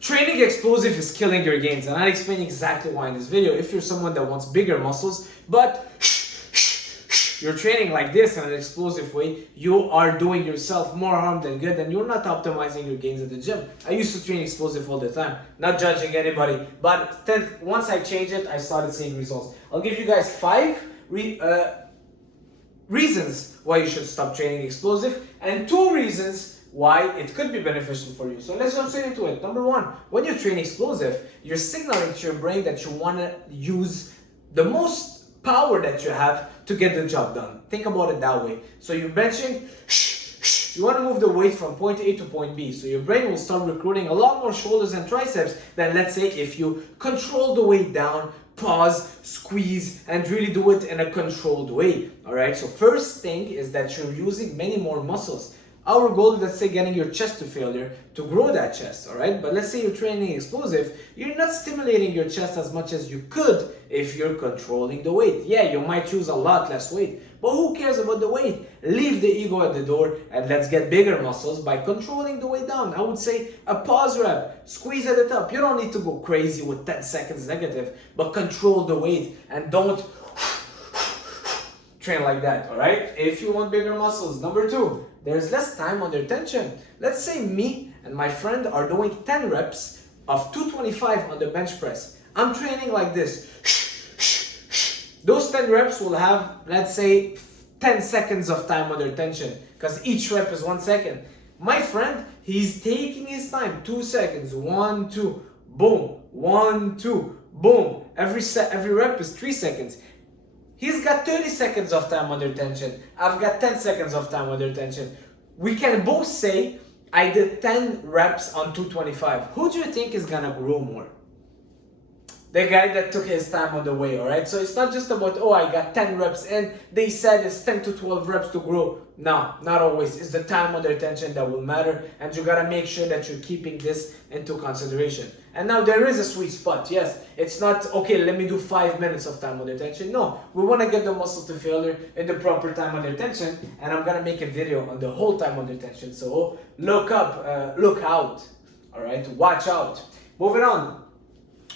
Training explosive is killing your gains, and I'll explain exactly why in this video. If you're someone that wants bigger muscles, but you're training like this in an explosive way, you are doing yourself more harm than good, and you're not optimizing your gains at the gym. I used to train explosive all the time, not judging anybody, but then once I changed it, I started seeing results. I'll give you guys 5 reasons why you should stop training explosive, and 2 reasons why it could be beneficial for you. So let's jump straight into it. Number 1, when you train explosive, you're signaling to your brain that you want to use the most power that you have to get the job done. Think about it that way. So you're benching, you want to move the weight from point A to point B. So your brain will start recruiting a lot more shoulders and triceps than, let's say, if you control the weight down, pause, squeeze, and really do it in a controlled way. All right. So first thing is that you're using many more muscles. Our goal is, let's say, getting your chest to failure, to grow that chest, all right? But let's say you're training explosive, you're not stimulating your chest as much as you could if you're controlling the weight. Yeah, you might use a lot less weight, but who cares about the weight? Leave the ego at the door and let's get bigger muscles by controlling the weight down. I would say a pause rep, squeeze at the top. You don't need to go crazy with 10 seconds negative, but control the weight and don't train like that, all right? If you want bigger muscles. Number 2, there's less time under tension. Let's say me and my friend are doing 10 reps of 225 on the bench press. I'm training like this. Those 10 reps will have, let's say, 10 seconds of time under tension because each rep is 1 second. My friend, he's taking his time, 2 seconds, 1, 2, boom, 1, 2, boom. Every rep is 3 seconds. He's got 30 seconds of time under tension. I've got 10 seconds of time under tension. We can both say, I did 10 reps on 225. Who do you think is gonna grow more? The guy that took his time on the way, all right? So it's not just about, oh, I got 10 reps in. They said it's 10 to 12 reps to grow. No, not always. It's the time under tension that will matter. And you gotta make sure that you're keeping this into consideration. And now there is a sweet spot. Yes, it's not, okay, let me do 5 minutes of time under tension. No, we wanna get the muscle to failure in the proper time under tension. And I'm gonna make a video on the whole time under tension. So look out, all right? Watch out. Moving on.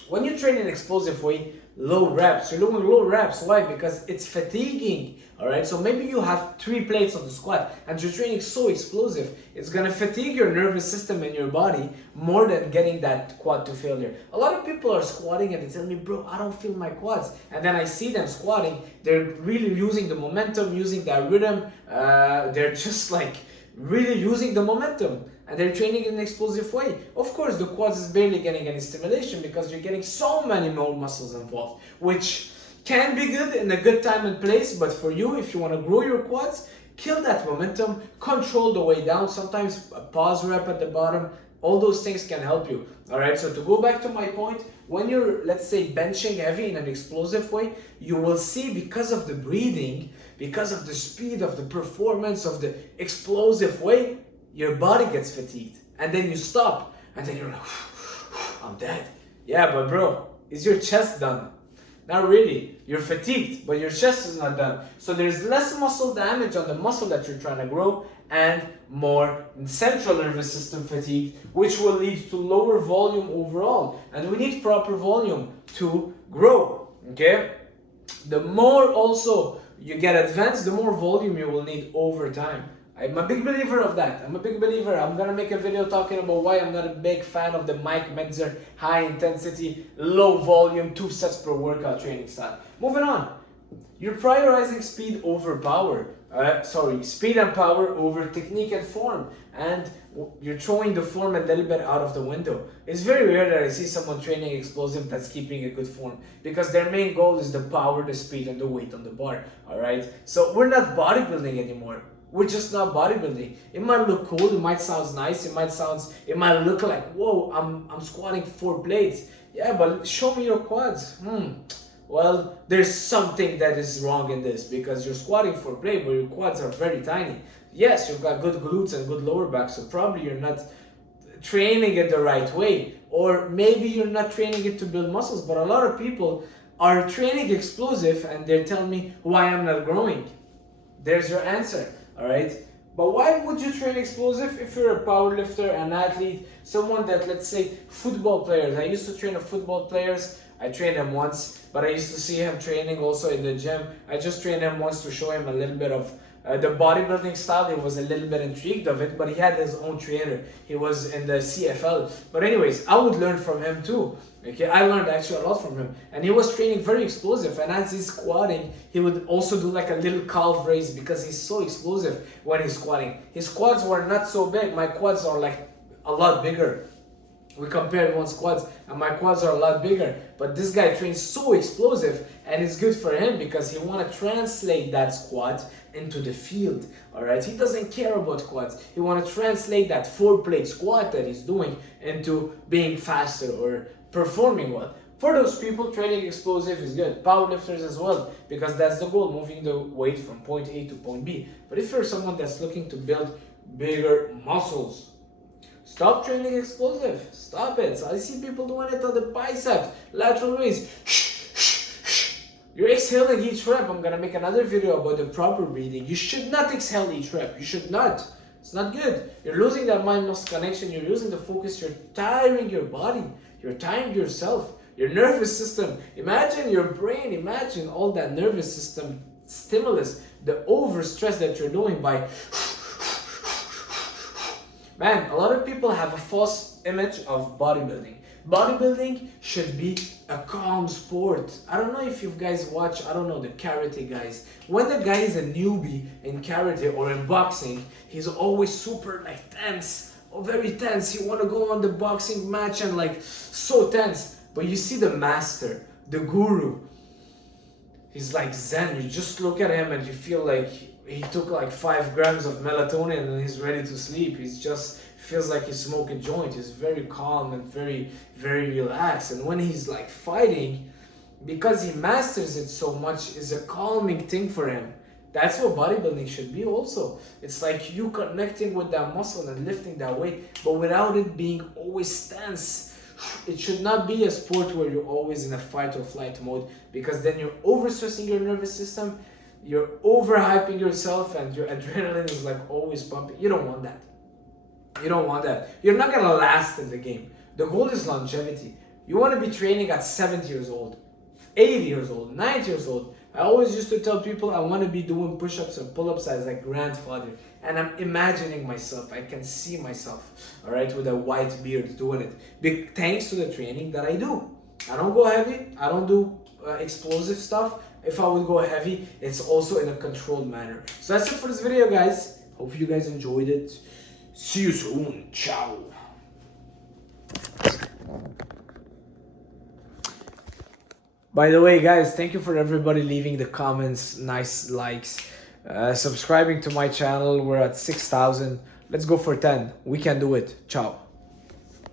When you train in explosive way, low reps, you're doing low reps. Why? Because it's fatiguing, all right? So maybe you have 3 plates on the squat and you're training so explosive, it's gonna fatigue your nervous system and your body more than getting that quad to failure. A lot of people are squatting and they tell me, bro, I don't feel my quads. And then I see them squatting, they're really using the momentum, using that rhythm. They're just like really using the momentum. And they're training in an explosive way. Of course, the quads is barely getting any stimulation because you're getting so many more muscles involved, which can be good in a good time and place. But for you, if you want to grow your quads, kill that momentum, control the way down. Sometimes a pause rep at the bottom, all those things can help you. All right, so to go back to my point, when you're, let's say, benching heavy in an explosive way, you will see because of the breathing, because of the speed of the performance of the explosive way, your body gets fatigued, and then you stop, and then you're like, I'm dead. Yeah, but bro, is your chest done? Not really. You're fatigued, but your chest is not done. So there's less muscle damage on the muscle that you're trying to grow, and more central nervous system fatigue, which will lead to lower volume overall. And we need proper volume to grow, okay? The more also you get advanced, the more volume you will need over time. I'm a big believer of that. I'm gonna make a video talking about why I'm not a big fan of the Mike Mentzer high intensity, low volume, 2 sets per workout training style. Moving on. You're prioritizing speed over power. Speed and power over technique and form. And you're throwing the form a little bit out of the window. It's very rare that I see someone training explosive that's keeping a good form, because their main goal is the power, the speed, and the weight on the bar. All right. So we're not bodybuilding anymore. We're just not bodybuilding. It might look cool, it might sound nice, it might look like, whoa, I'm squatting 4 plates. Yeah, but show me your quads. Well, there's something that is wrong in this, because you're squatting 4 plates, but your quads are very tiny. Yes, you've got good glutes and good lower back, so probably you're not training it the right way. Or maybe you're not training it to build muscles, but a lot of people are training explosive and they're telling me why I'm not growing. There's your answer. All right, But why would you train explosive if you're a power lifter, an athlete, someone that, let's say, football players? I used to train football players. I trained him once, but I used to see him training also in the gym. I just trained him once to show him a little bit of the bodybuilding style. He was a little bit intrigued of it, but he had his own trainer. He was in the CFL. But anyways, I would learn from him too. Okay, I learned actually a lot from him, and he was training very explosive. And as he's squatting, he would also do like a little calf raise because he's so explosive when he's squatting. His quads were not so big. My quads are like a lot bigger. We compared one squats, and my quads are a lot bigger. But this guy trains so explosive, and it's good for him because he want to translate that squat into the field. All right, he doesn't care about quads. He want to translate that 4-plate squat that he's doing into being faster or performing well. For those people, training explosive is good. Powerlifters as well, because that's the goal, moving the weight from point A to point B. But if you're someone that's looking to build bigger muscles, stop training explosive. Stop it. I see people doing it on the biceps, lateral raise. You're exhaling each rep. I'm gonna make another video about the proper breathing. You should not exhale each rep. You should not. It's not good. You're losing that mind-muscle connection. You're losing the focus. You're tiring your body. You're tiring yourself. Your nervous system. Imagine your brain. Imagine all that nervous system stimulus, the overstress that you're doing by. Man, a lot of people have a false image of bodybuilding. Bodybuilding should be a calm sport. I don't know if you guys watch, I don't know, the karate guys. When the guy is a newbie in karate or in boxing, he's always super like tense, or very tense. He want to go on the boxing match and like so tense. But you see the master, the guru, he's like zen. You just look at him and you feel like he took like 5 grams of melatonin and he's ready to sleep. He's just feels like he's smoking a joint. He's very calm and very, very relaxed. And when he's like fighting, because he masters it so much, is a calming thing for him. That's what bodybuilding should be also. It's like you connecting with that muscle and lifting that weight, but without it being always tense. It should not be a sport where you're always in a fight or flight mode, because then you're overstressing your nervous system, you're overhyping yourself, and your adrenaline is like always pumping. You don't want that. You don't want that. You're not gonna last in the game. The goal is longevity. You want to be training at 70 years old, 80 years old, 90 years old. I always used to tell people I want to be doing push-ups and pull-ups as a grandfather. And I'm imagining myself. I can see myself, all right, with a white beard doing it. Big thanks to the training that I do. I don't go heavy. I don't do explosive stuff. If I would go heavy, it's also in a controlled manner. So that's it for this video, guys. Hope you guys enjoyed it. See you soon. Ciao. By the way, guys, thank you for everybody leaving the comments, nice likes, subscribing to my channel. We're at 6,000. Let's go for 10. We can do it. Ciao.